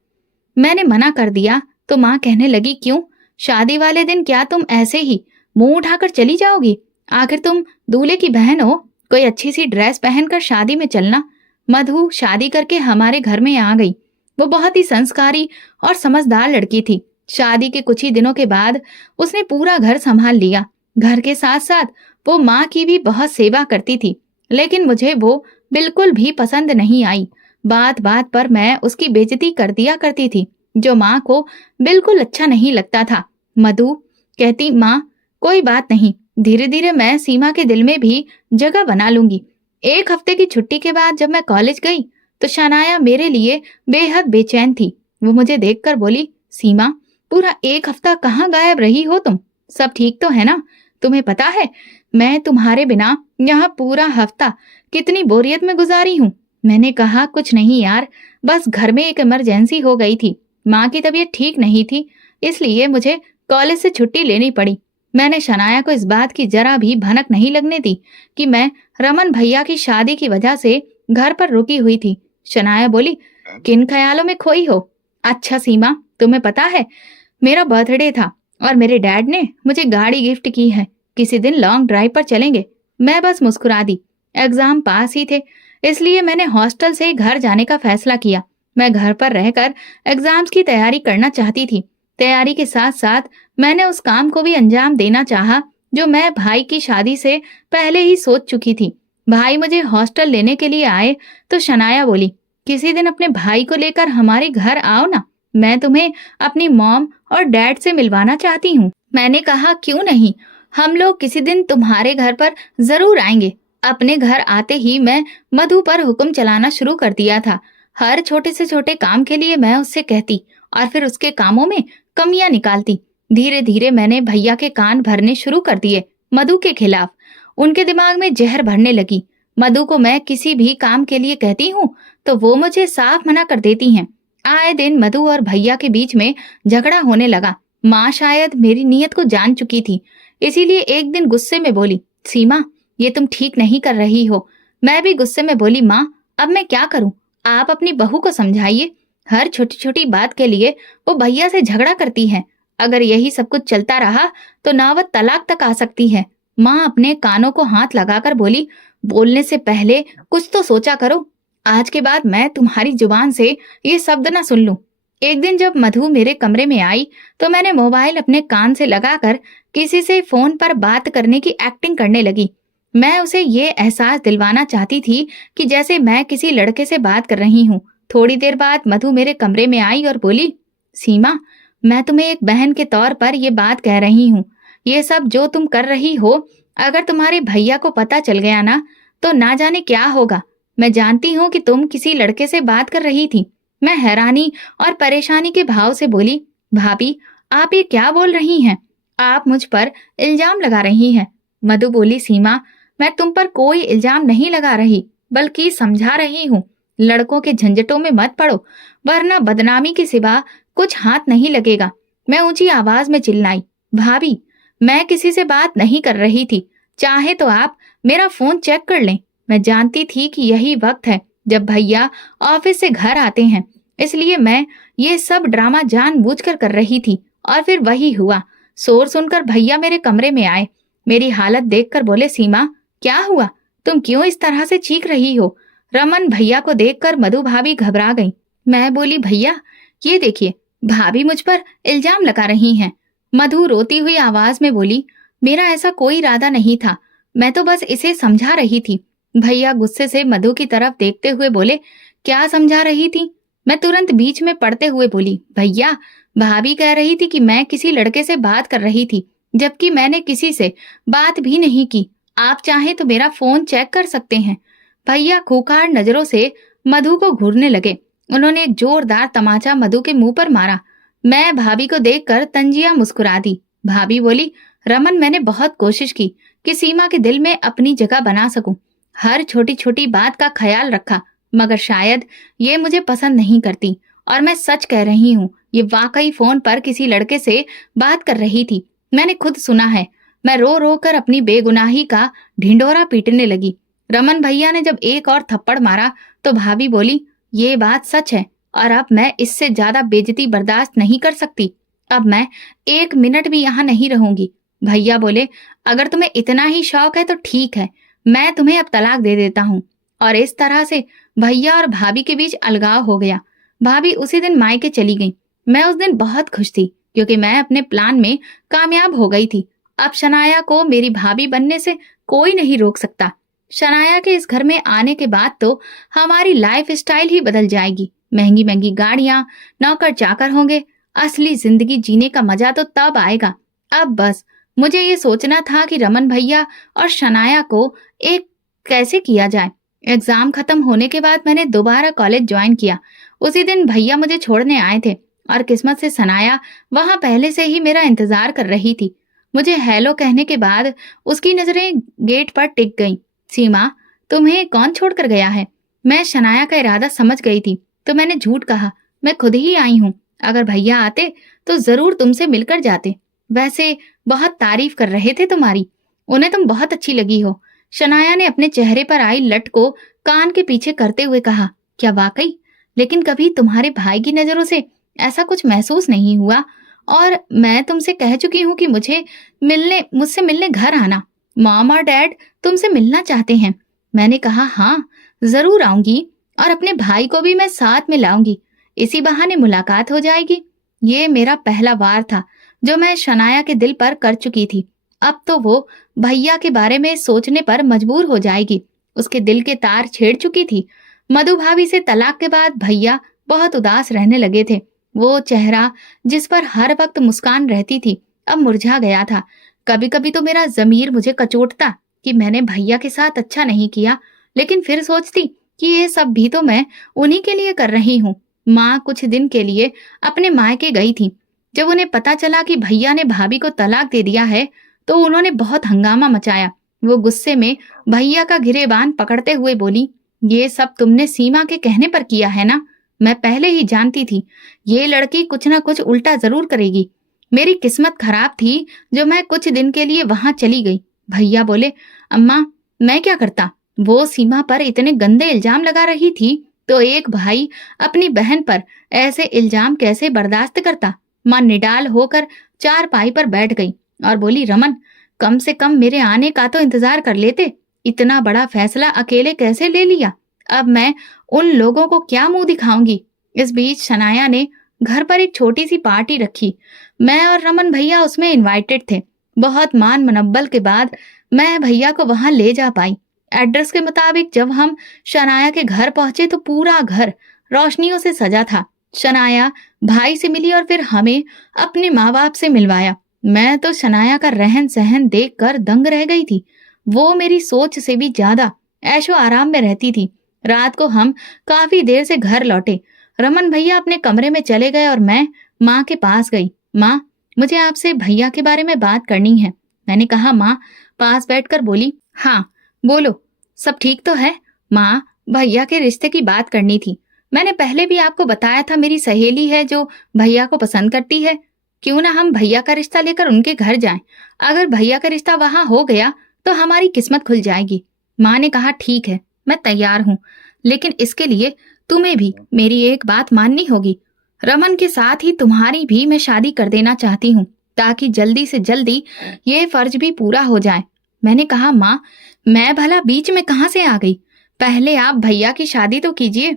मैंने मना कर दिया तो माँ कहने लगी, क्यों, शादी वाले दिन क्या तुम ऐसे ही मुंह उठाकर चली जाओगी? आखिर तुम दूल्हे की बहन हो, कोई अच्छी सी ड्रेस पहनकर शादी में चलना। मधु शादी करके हमारे घर में आ गई। वो बहुत ही संस्कारी और समझदार लड़की थी। शादी के कुछ ही दिनों के बाद उसने पूरा घर संभाल लिया। घर के साथ साथ वो माँ की भी बहुत सेवा करती थी, लेकिन मुझे वो बिल्कुल भी पसंद नहीं आई। बात बात पर मैं उसकी बेइज्जती कर दिया करती थी, जो माँ को बिल्कुल अच्छा नहीं लगता था। मधु कहती, माँ कोई बात नहीं, धीरे धीरे मैं सीमा के दिल में भी जगह बना लूंगी। 1 हफ्ते की छुट्टी के बाद जब मैं कॉलेज गई तो शनाया मेरे लिए बेहद बेचैन थी। वो मुझे देखकर बोली, सीमा पूरा 1 हफ्ता कहाँ गायब रही हो तुम? सब ठीक तो है ना? तुम्हें पता है मैं तुम्हारे बिना यहाँ पूरा हफ्ता कितनी बोरियत में गुजारी हूँ। मैंने कहा, कुछ नहीं यार, बस घर में एक इमरजेंसी हो गई थी। माँ की तबीयत ठीक नहीं थी, इसलिए मुझे कॉलेज से छुट्टी लेनी पड़ी। मैंने शनाया को इस बात की जरा भी भनक नहीं लगने दी कि मैं रमन भैया की शादी की वजह से घर पर रुकी हुई थी। शनाया बोली, किन ख्यालों में खोई हो? अच्छा सीमा, तुम्हें पता है मेरा बर्थडे था और मेरे डैड ने मुझे गाड़ी गिफ्ट की है। किसी दिन लॉन्ग ड्राइव पर चलेंगे। मैं बस मुस्कुरा दी। एग्जाम पास ही थे, इसलिए मैंने हॉस्टल से घर जाने का फैसला किया। मैं घर पर रहकर एग्जाम्स की तैयारी करना चाहती थी। तैयारी के साथ साथ मैंने उस काम को भी अंजाम देना चाहा जो मैं भाई की शादी से पहले ही सोच चुकी थी। भाई मुझे हॉस्टल लेने के लिए आए तो शनाया बोली, किसी दिन अपने भाई को लेकर हमारे घर आओ ना, मैं तुम्हें अपनी मॉम और डैड से मिलवाना चाहती हूँ। मैंने कहा क्यों नहीं, हम लोग किसी दिन तुम्हारे घर पर जरूर आएंगे। अपने घर आते ही मैं मधु पर हुक्म चलाना शुरू कर दिया था। हर छोटे से छोटे काम के लिए मैं उससे कहती और फिर उसके कामों में कमियां निकालती। धीरे धीरे मैंने भैया के कान भरने शुरू कर दिए मधु के खिलाफ। उनके दिमाग में जहर भरने लगी। मधु को मैं किसी भी काम के लिए कहती हूँ तो वो मुझे साफ मना कर देती हैं। आए दिन मधु और भैया के बीच में झगड़ा होने लगा। माँ शायद मेरी नीयत को जान चुकी थी, इसीलिए एक दिन गुस्से में बोली, सीमा ये तुम ठीक नहीं कर रही हो। मैं भी गुस्से में बोली, माँ अब मैं क्या करूं, आप अपनी बहू को समझाइए। हर छोटी छोटी बात के लिए वो भैया से झगड़ा करती है। अगर यही सब कुछ चलता रहा तो नौबत तलाक तक आ सकती है। माँ अपने कानों को हाथ लगाकर बोली, बोलने से पहले कुछ तो सोचा करो। आज के बाद मैं तुम्हारी जुबान से ये शब्द ना सुन लूं। एक दिन जब मधु मेरे कमरे में आई तो मैंने मोबाइल अपने कान से लगाकर किसी से फोन पर बात करने की एक्टिंग करने लगी। मैं उसे ये एहसास दिलवाना चाहती थी कि जैसे मैं किसी लड़के से बात कर रही हूँ। थोड़ी देर बाद मधु मेरे कमरे में आई और बोली, सीमा मैं तुम्हें एक बहन के तौर पर ये बात कह रही हूँ। ये सब जो तुम कर रही हो, अगर तुम्हारे भैया को पता चल गया ना तो ना जाने क्या होगा। मैं जानती हूँ कि तुम किसी लड़के से बात कर रही थी। मैं हैरानी और परेशानी के भाव से बोली, भाभी आप ये क्या बोल रही हैं? आप मुझ पर इल्जाम लगा रही हैं। मधु बोली, सीमा मैं तुम पर कोई इल्जाम नहीं लगा रही, बल्कि समझा रही हूँ। लड़कों के झंझटों में मत पड़ो, वरना बदनामी के सिवा कुछ हाथ नहीं लगेगा। मैं ऊंची आवाज में चिल्लाई, भाभी मैं किसी से बात नहीं कर रही थी। चाहे तो आप मेरा फोन चेक कर लें। मैं जानती थी कि यही वक्त है जब भैया ऑफिस से घर आते हैं, इसलिए मैं ये सब ड्रामा जानबूझकर कर रही थी। और फिर वही हुआ। शोर सुनकर भैया मेरे कमरे में आए। मेरी हालत देखकर बोले, सीमा क्या हुआ, तुम क्यों इस तरह से चीख रही हो? रमन भैया को देखकर मधु भाभी घबरा गई। मैं बोली, भैया ये देखिए भाभी मुझ पर इल्जाम लगा रही हैं। मधु रोती हुई आवाज में बोली, मेरा ऐसा कोई इरादा नहीं था, मैं तो बस इसे समझा रही थी। भैया गुस्से से मधु की तरफ देखते हुए बोले, क्या समझा रही थी? मैं तुरंत बीच में पड़ते हुए बोली, भैया भाभी कह रही थी कि मैं किसी लड़के से बात कर रही थी, जबकि मैंने किसी से बात भी नहीं की। आप चाहें तो मेरा फोन चेक कर सकते हैं। भैया खूंखार नजरों से मधु को घूरने लगे। उन्होंने एक जोरदार तमाचा मधु के मुंह पर मारा। मैं भाभी को देखकर तंजिया मुस्कुरा दी। भाभी बोली, रमन मैंने बहुत कोशिश की कि सीमा के दिल में अपनी जगह बना सकूं। हर छोटी छोटी बात का ख्याल रखा, मगर शायद ये मुझे पसंद नहीं करती। और मैं सच कह रही हूँ, ये वाकई फोन पर किसी लड़के से बात कर रही थी। मैंने खुद सुना है। मैं रो रो कर अपनी बेगुनाही का ढिंडोरा पीटने लगी। रमन भैया ने जब एक और थप्पड़ मारा तो भाभी बोली, ये बात सच है और अब मैं इससे ज्यादा बेइज्जती बर्दाश्त नहीं कर सकती। अब मैं एक मिनट भी यहाँ नहीं रहूंगी। भैया बोले, अगर तुम्हें इतना ही शौक है तो ठीक है, मैं तुम्हें अब तलाक दे देता हूँ। और इस तरह से भैया और भाभी के बीच अलगाव हो गया। भाभी उसी दिन मायके चली गई। मैं उस दिन बहुत खुश थी क्योंकि मैं अपने प्लान में कामयाब हो गई थी। अब शनाया को मेरी भाभी बनने से कोई नहीं रोक सकता। शनाया के इस घर में आने के बाद तो हमारी लाइफ स्टाइल ही बदल जाएगी। महंगी महंगी गाड़ियां, नौकर चाकर होंगे। असली जिंदगी जीने का मजा तो तब आएगा। अब बस मुझे ये सोचना था कि रमन भैया और शनाया को एक कैसे किया जाए। एग्जाम खत्म होने के बाद मैंने दोबारा कॉलेज ज्वाइन किया। उसी दिन भैया मुझे छोड़ने आए थे और किस्मत से शनाया वहां पहले से ही मेरा इंतजार कर रही थी। मुझे हेलो कहने के बाद उसकी नजरें गेट पर टिक गईं। सीमा तुम्हें कौन छोड़कर गया है? मैं शनाया का इरादा समझ गई थी तो मैंने झूठ कहा, मैं खुद ही आई हूँ। अगर भैया आते तो जरूर तुमसे मिलकर जाते। वैसे बहुत तारीफ कर रहे थे तुम्हारी, उन्हें तुम बहुत अच्छी लगी हो। शनाया ने अपने चेहरे पर आई लट को कान के पीछे करते हुए कहा, क्या वाकई? लेकिन कभी तुम्हारे भाई की नजरों से ऐसा कुछ महसूस नहीं हुआ। और मैं तुमसे कह चुकी हूँ कि मुझसे मिलने घर आना। मॉम और डैड तुमसे मिलना चाहते हैं। मैंने कहा, हाँ जरूर आऊंगी और अपने भाई को भी मैं साथ में लाऊंगी। इसी बहाने मुलाकात हो जाएगी। ये मेरा पहला वार था जो मैं शनाया के दिल पर कर चुकी थी। अब तो वो भैया के बारे में सोचने पर मजबूर हो जाएगी। उसके दिल के तार छेड़ चुकी थी। मधु भाभी से तलाक के बाद भैया बहुत उदास रहने लगे थे। वो चेहरा जिस पर हर वक्त मुस्कान रहती थी अब मुरझा गया था। कभी कभी तो मेरा जमीर मुझे कचोटता कि मैंने भैया के साथ अच्छा नहीं किया, लेकिन फिर सोचती कि ये सब भी तो मैं उन्हीं के लिए कर रही हूँ। माँ कुछ दिन के लिए अपने मायके गई थी। जब उन्हें पता चला कि भैया ने भाभी को तलाक दे दिया है तो उन्होंने बहुत हंगामा मचाया। वो गुस्से में भैया का गिरेबान पकड़ते हुए बोली, ये सब तुमने सीमा के कहने पर किया है ना? मैं पहले ही जानती थी ये लड़की कुछ ना कुछ उल्टा जरूर करेगी। मेरी किस्मत खराब थी जो मैं कुछ दिन के लिए वहां चली गई। भैया बोले, अम्मा मैं क्या करता? वो सीमा पर इतने गंदे इल्जाम लगा रही थी तो एक भाई अपनी बहन पर ऐसे इल्जाम कैसे बर्दाश्त करता? माँ निडाल होकर चारपाई पर बैठ गई और बोली, रमन कम से कम मेरे आने का तो इंतजार कर लेते। इतना बड़ा फैसला अकेले कैसे ले लिया? अब मैं उन लोगों को क्या मुंह दिखाऊंगी? इस बीच शनाया ने घर पर एक छोटी सी पार्टी रखी। मैं और रमन भैया उसमें इनवाइटेड थे। बहुत मान मनब्बल के बाद मैं भैया को वहां ले जा पाई। एड्रेस के मुताबिक जब हम शनाया के घर पहुंचे तो पूरा घर रोशनियों से सजा था। शनाया भाई से मिली और फिर हमें अपने माँ बाप से मिलवाया। मैं तो शनाया का रहन सहन देखकर दंग रह गई थी। वो मेरी सोच से भी ज्यादा ऐशो आराम में रहती थी। रात को हम काफी देर से घर लौटे। रमन भैया अपने कमरे में चले गए और मैं माँ के पास गई। माँ, मुझे आपसे भैया के बारे में बात करनी है। मैंने कहा। माँ पास बैठकर बोली, हाँ बोलो, सब ठीक तो है? माँ, भैया के रिश्ते की बात करनी थी। मैंने पहले भी आपको बताया था मेरी सहेली है जो भैया को पसंद करती है। क्यों ना हम भैया का रिश्ता लेकर उनके घर जाएं। अगर भैया का रिश्ता वहां हो गया तो हमारी किस्मत खुल जाएगी। माँ ने कहा, ठीक है मैं तैयार हूँ, लेकिन इसके लिए तुम्हें भी मेरी एक बात माननी होगी। रमन के साथ ही तुम्हारी भी मैं शादी कर देना चाहती हूँ ताकि जल्दी से जल्दी ये फर्ज भी पूरा हो जाए। मैंने कहा, माँ मैं भला बीच में कहाँ से आ गई? पहले आप भैया की शादी तो कीजिए।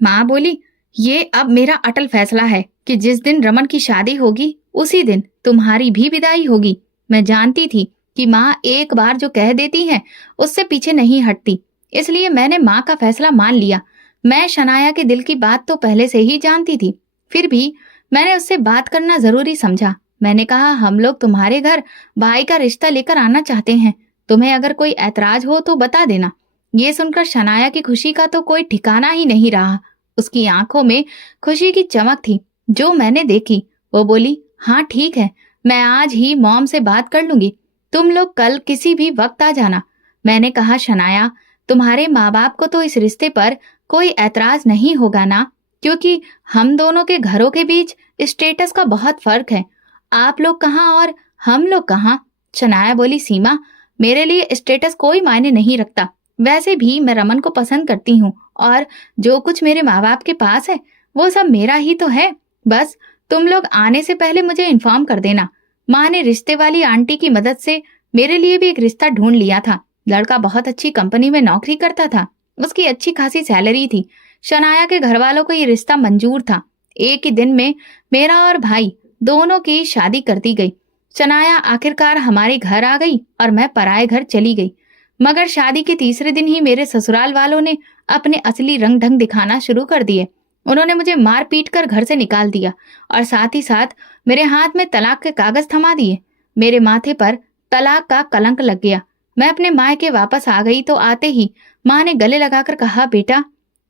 माँ बोली, ये अब मेरा अटल फैसला है कि जिस दिन रमन की शादी होगी उसी दिन तुम्हारी भी विदाई होगी। मैं जानती थी कि माँ एक बार जो कह देती है उससे पीछे नहीं हटती, इसलिए मैंने माँ का फैसला मान लिया। मैं शनाया के दिल की बात तो पहले से ही जानती थी, फिर भी मैंने उससे बात करना जरूरी समझा। मैंने कहा, हम लोग तुम्हारे घर भाई का रिश्ता लेकर आना चाहते हैं। तुम्हें अगर कोई ऐतराज हो तो बता देना। ये सुनकर शनाया की खुशी का तो कोई ठिकाना ही नहीं रहा। उसकी आंखों में खुशी की चमक थी जो मैंने देखी। वो बोली, हाँ ठीक है, मैं आज ही मॉम से बात कर लूंगी। तुम लोग कल किसी भी वक्त आ जाना। मैंने कहा, शनाया तुम्हारे माँ बाप को तो इस रिश्ते पर कोई ऐतराज नहीं होगा ना? क्योंकि हम दोनों के घरों के बीच स्टेटस का बहुत फर्क है। आप लोग कहाँ और हम लोग कहाँ? शनाया बोली, सीमा मेरे लिए स्टेटस कोई मायने नहीं रखता। वैसे भी मैं रमन को पसंद करती हूँ और जो कुछ मेरे माँ बाप के पास है वो सब मेरा ही तो है। बस तुम लोग आने से पहले मुझे इन्फॉर्म कर देना। माँ ने रिश्ते वाली आंटी की मदद से मेरे लिए भी एक रिश्ता ढूंढ लिया था। लड़का बहुत अच्छी कंपनी में नौकरी करता था, उसकी अच्छी खासी सैलरी थी। शनाया के घर वालों को ये रिश्ता मंजूर था। एक ही दिन में मेरा और भाई दोनों की शादी कर दी गई। शनाया आखिरकार हमारे घर आ गई और मैं पराए घर चली गई। मगर शादी के तीसरे दिन ही मेरे ससुराल वालों ने अपने असली रंग ढंग दिखाना शुरू कर दिए। उन्होंने मुझे मार पीट कर घर से निकाल दिया और साथ ही साथ मेरे हाथ में तलाक के कागज थमा दिए। मेरे माथे पर तलाक का कलंक लग गया। मैं अपने मायके वापस आ गई तो आते ही माँ ने गले लगाकर कहा, बेटा।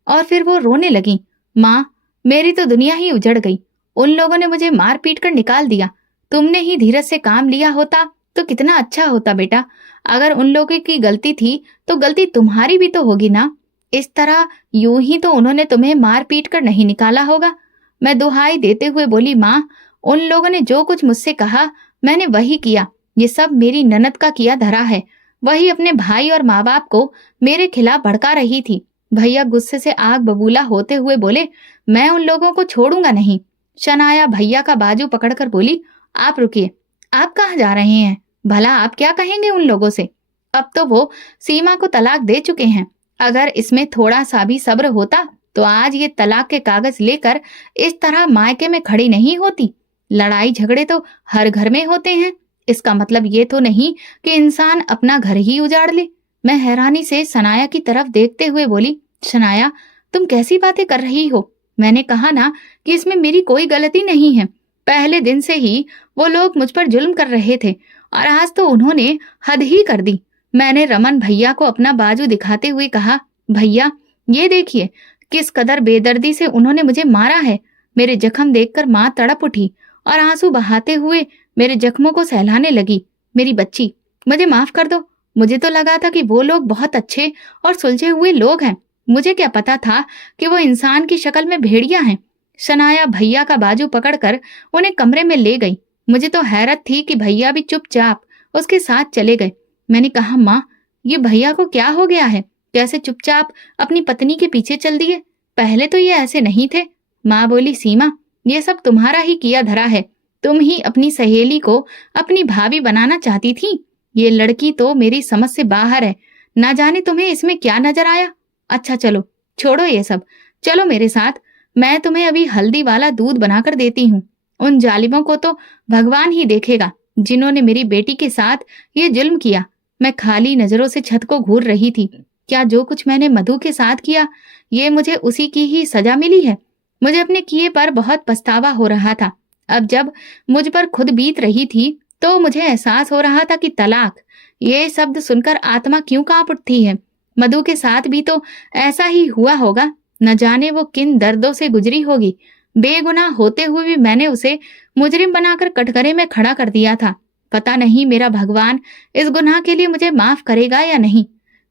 और फिर वो रोने लगी। माँ, मेरी तो दुनिया ही उजड़ गई। उन लोगों ने मुझे मार पीट कर निकाल दिया। तुमने ही धीरज से काम लिया होता तो कितना अच्छा होता बेटा। अगर उन लोगों की गलती थी तो गलती तुम्हारी भी तो होगी ना। इस तरह यूं ही तो उन्होंने तुम्हें मार पीट कर नहीं निकाला होगा। मैं दुहाई देते हुए बोली, माँ उन लोगों ने जो कुछ मुझसे कहा मैंने वही किया। ये सब मेरी ननद का किया धरा है। वही अपने भाई और माँ बाप को मेरे खिलाफ भड़का रही थी। भैया गुस्से से आग बबूला होते हुए बोले, मैं उन लोगों को छोड़ूंगा नहीं। शनाया भैया का बाजू पकड़कर बोली, आप रुकिए, आप कहाँ जा रहे हैं? भला आप क्या कहेंगे उन लोगों से? अब तो वो सीमा को तलाक दे चुके हैं। अगर इसमें थोड़ा सा भी सब्र होता तो आज ये तलाक के कागज लेकर इस तरह मायके में खड़ी नहीं होती। लड़ाई झगड़े तो हर घर में होते हैं, इसका मतलब ये तो नहीं कि इंसान अपना घर ही उजाड़ ले। मैं हैरानी से सनाया की तरफ देखते हुए बोली, शनाया, तुम कैसी बातें कर रही हो? मैंने कहा ना कि इसमें मेरी कोई गलती नहीं है। पहले दिन से ही वो लोग मुझ पर जुल्म कर रहे थे और आज तो उन्होंने हद ही कर दी। मैंने रमन भैया को अपना बाजू दिखाते हुए कहा, भैया ये देखिए किस कदर बेदर्दी से उन्होंने मुझे मारा है। मेरे जख्म देखकर माँ तड़प उठी और आंसू बहाते हुए मेरे जख्मों को सहलाने लगी। मेरी बच्ची, मुझे माफ कर दो। मुझे तो लगा था कि वो लोग बहुत अच्छे और सुलझे हुए लोग हैं। मुझे क्या पता था कि वो इंसान की शक्ल में भेड़िया हैं। शनाया भैया का बाजू पकड़कर उन्हें कमरे में ले गई। मुझे तो हैरत थी कि भैया भी चुपचाप उसके साथ चले गए। मैंने कहा, माँ, ये भैया को क्या हो गया है? कैसे चुपचाप अपनी पत्नी के पीछे चल दिए? पहले तो ये ऐसे नहीं थे। माँ बोली, सीमा, ये सब तुम्हारा ही किया धरा है। तुम ही अपनी सहेली को अपनी भाभी बनाना चाहती थी। ये लड़की तो मेरी समझ से बाहर है। ना जाने तुम्हें इसमें क्या नजर आया। अच्छा चलो, छोड़ो ये सब, चलो मेरे साथ। मैं तुम्हें अभी हल्दी वाला दूध बनाकर देती हूँ। उन जालिमों को तो भगवान ही देखेगा जिन्होंने मेरी बेटी के साथ ये जुल्म किया। मैं खाली नजरों से छत को घूर रही थी। क्या जो कुछ मैंने मधु के साथ किया, ये मुझे उसी की ही सजा मिली है? मुझे अपने किए पर बहुत पछतावा हो रहा था। अब जब मुझ पर खुद बीत रही थी तो मुझे एहसास हो रहा था कि तलाक, ये शब्द सुनकर आत्मा क्यों कांप उठती है। मधु के साथ भी तो ऐसा ही हुआ होगा। न जाने वो किन दर्दों से गुजरी होगी। बेगुनाह होते हुए भी मैंने उसे मुजरिम बनाकर कटघरे में खड़ा कर दिया था। पता नहीं मेरा भगवान इस गुनाह के लिए मुझे माफ करेगा या नहीं।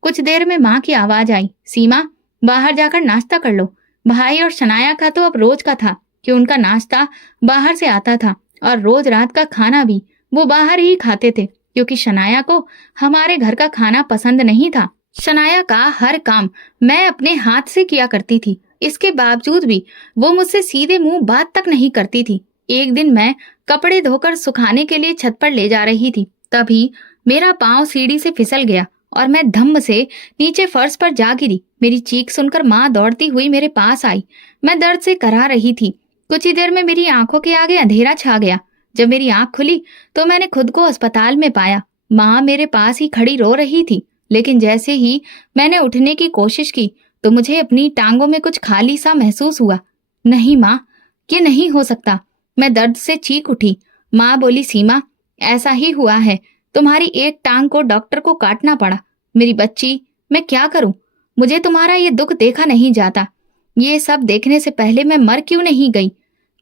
कुछ देर में माँ की आवाज आई, सीमा, बाहर जाकर नाश्ता कर लो। भाई और शनाया का तो अब रोज का था कि उनका नाश्ता बाहर से आता था और रोज रात का खाना भी वो बाहर ही खाते थे, क्योंकि शनाया को हमारे घर का खाना पसंद नहीं था। शनाया का हर काम मैं अपने हाथ से किया करती थी। इसके बावजूद भी वो मुझसे सीधे मुंह बात तक नहीं करती थी। एक दिन मैं कपड़े धोकर सुखाने के लिए छत पर ले जा रही थी, तभी मेरा पांव सीढ़ी से फिसल गया और मैं धम्म से नीचे फर्श पर जा गिरी। मेरी चीख सुनकर माँ दौड़ती हुई मेरे पास आई। मैं दर्द से कराह रही थी। कुछ ही देर में मेरी आंखों के आगे अंधेरा छा गया। जब मेरी आंख खुली तो मैंने खुद को अस्पताल में पाया। माँ मेरे पास ही खड़ी रो रही थी, लेकिन जैसे ही मैंने उठने की कोशिश की तो मुझे अपनी टांगों में कुछ खाली सा महसूस हुआ। नहीं माँ, ये नहीं हो सकता। मैं दर्द से चीख उठी। माँ बोली, सीमा, ऐसा ही हुआ है। तुम्हारी एक टांग को डॉक्टर को काटना पड़ा। मेरी बच्ची, मैं क्या करूं? मुझे तुम्हारा ये दुख देखा नहीं जाता। ये सब देखने से पहले मैं मर क्यों नहीं गई?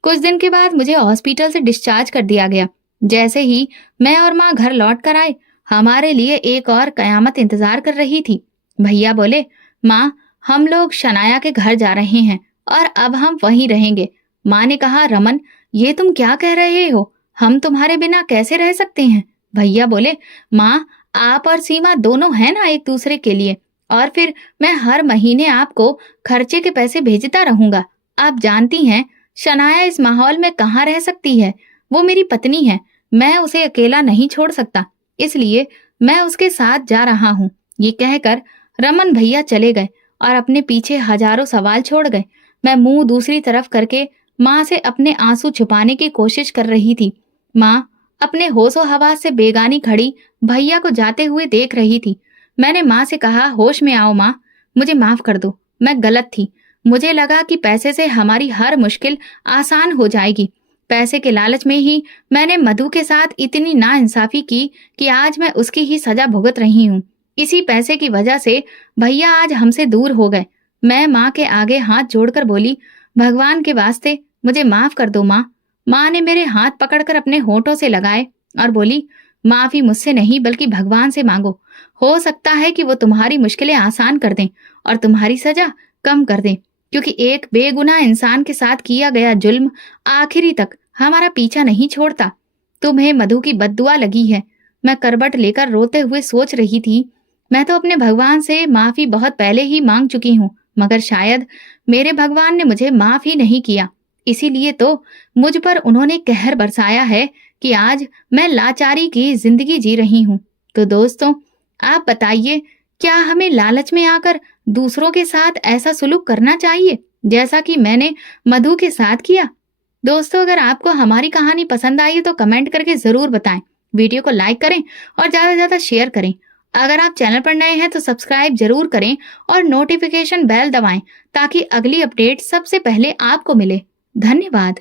कुछ दिन के बाद मुझे हॉस्पिटल से डिस्चार्ज कर दिया गया। जैसे ही मैं और माँ घर लौट कर आए, हमारे लिए एक और कयामत इंतजार कर रही थी। भैया बोले, माँ, हम लोग शनाया के घर जा रहे हैं और अब हम वहीं रहेंगे। माँ ने कहा, रमन, ये तुम क्या कह रहे हो? हम तुम्हारे बिना कैसे रह सकते हैं? भैया बोले, माँ, आप और सीमा दोनों हैं ना एक दूसरे के लिए, और फिर मैं हर महीने आपको खर्चे के पैसे भेजता रहूंगा। आप जानती हैं शनाया इस माहौल में कहाँ रह सकती है। वो मेरी पत्नी है, मैं उसे अकेला नहीं छोड़ सकता, इसलिए मैं उसके साथ जा रहा हूँ। ये कहकर रमन भैया चले गए और अपने पीछे हजारों सवाल छोड़ गए। मैं मुंह दूसरी तरफ करके माँ से अपने आंसू छुपाने की कोशिश कर रही थी। माँ अपने होशो हवास से बेगानी खड़ी भैया को जाते हुए देख रही थी। मैंने माँ से कहा, होश में आओ माँ, मुझे माफ कर दो, मैं गलत थी। मुझे लगा कि पैसे से हमारी हर मुश्किल आसान हो जाएगी। पैसे के लालच में ही मैंने मधु के साथ इतनी नाइंसाफी की कि आज मैं उसकी ही सजा भुगत रही हूँ। इसी पैसे की वजह से भैया आज हमसे दूर हो गए। मैं माँ के आगे हाथ जोड़कर बोली, भगवान के वास्ते मुझे माफ कर दो माँ। माँ ने मेरे हाथ पकड़कर अपने होठों से लगाए और बोली, माफी मुझसे नहीं बल्कि भगवान से मांगो। हो सकता है कि वो तुम्हारी मुश्किलें आसान कर दें और तुम्हारी सजा कम कर दें, क्योंकि एक बेगुनाह इंसान के साथ किया गया जुल्म आखिरी तक हमारा पीछा नहीं छोड़ता। तुम्हें मधु की बद्दुआ लगी है। मैं करबट लेकर रोते हुए सोच रही थी, मैं तो अपने भगवान से माफी बहुत पहले ही मांग चुकी हूँ, मगर शायद मेरे भगवान ने मुझे माफ ही नहीं किया। इसीलिए तो मुझ पर उन्होंने कहर बरसाया है कि आज मैं लाचारी की जिंदगी जी रही हूँ। तो दोस्तों, आप बताइए, क्या हमें लालच में आकर दूसरों के साथ ऐसा सुलूक करना चाहिए जैसा कि मैंने मधु के साथ किया? दोस्तों, अगर आपको हमारी कहानी पसंद आई है तो कमेंट करके जरूर बताएं। वीडियो को लाइक करें और ज्यादा से ज्यादा शेयर करें। अगर आप चैनल पर नए हैं तो सब्सक्राइब जरूर करें और नोटिफिकेशन बेल दबाएं ताकि अगली अपडेट सबसे पहले आपको मिले। धन्यवाद।